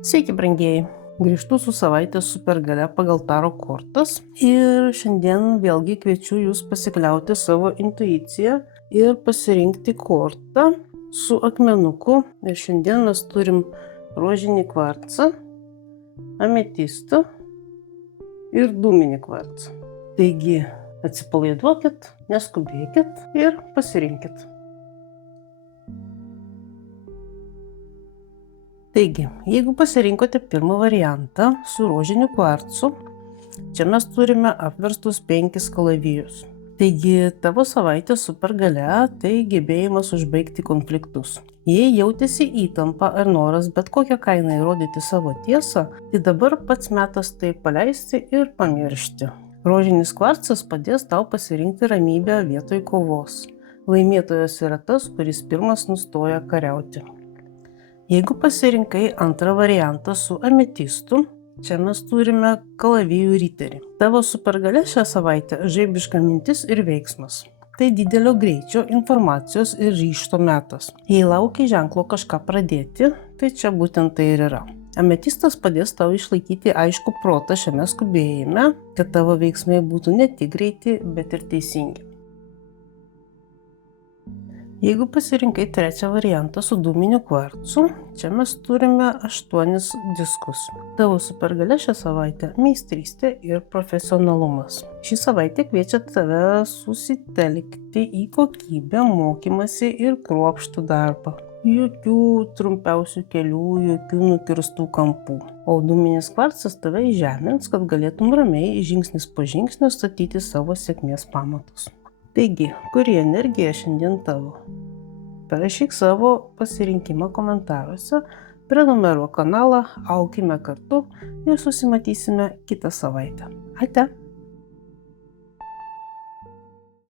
Sveiki, brangieji! Grįžtu su savaitės supergalia pagal taro kortas ir šiandien vėlgi kviečiu jūs pasikliauti savo intuiciją ir pasirinkti kortą su akmenuku. Ir šiandien mes turim rožinį kvarcą, ametistą ir dūminį kvarcą. Taigi atsipalaiduokit, neskubėkit ir pasirinkit. Taigi, jeigu pasirinkote pirmą variantą su rožiniu kvarcu, čia mes turime apverstus 5 kalavijus. Taigi, tavo savaitės supergalia tai gebėjimas užbaigti konfliktus. Jei jautėsi įtampa ar noras bet kokią kainą įrodyti savo tiesą, tai dabar pats metas tai paleisti ir pamiršti. Rožinis kvarcas padės tau pasirinkti ramybę vietoj kovos. Laimėtojas yra tas, kuris pirmas nustoja kariauti. Jeigu pasirinkai antrą variantą su ametistu, čia mes turime kalavijų riterį. Tavo supergalia šią savaitę žaibiška mintis ir veiksmas. Tai didelio greičio, informacijos ir ryžto metas. Jei lauki ženklo kažką pradėti, tai čia būtent tai ir yra. Ametistas padės tau išlaikyti aišku protą šiame skubėjime, kad tavo veiksmai būtų ne tik greiti, bet ir teisingi. Jeigu pasirinkai trečią variantą su dūminiu kvarcu, čia mes turime 8 diskus. Tavo supergalia šią savaitę meistrystė ir profesionalumas. Šį savaitę kviečia tave susitelkti į kokybę, mokymąsi ir kruopštų darbą. Jokių trumpiausių kelių, jokių nukirstų kampų. O dūminis kvarcas tave įžemins, kad galėtum ramiai žingsnis po žingsnio statyti savo sėkmės pamatus. Taigi, kuri energija šiandien tavo? Parašyk savo pasirinkimą komentaruose, prenumeruok kanalą, aukime kartu ir susimatysime kitą savaitę. Ate!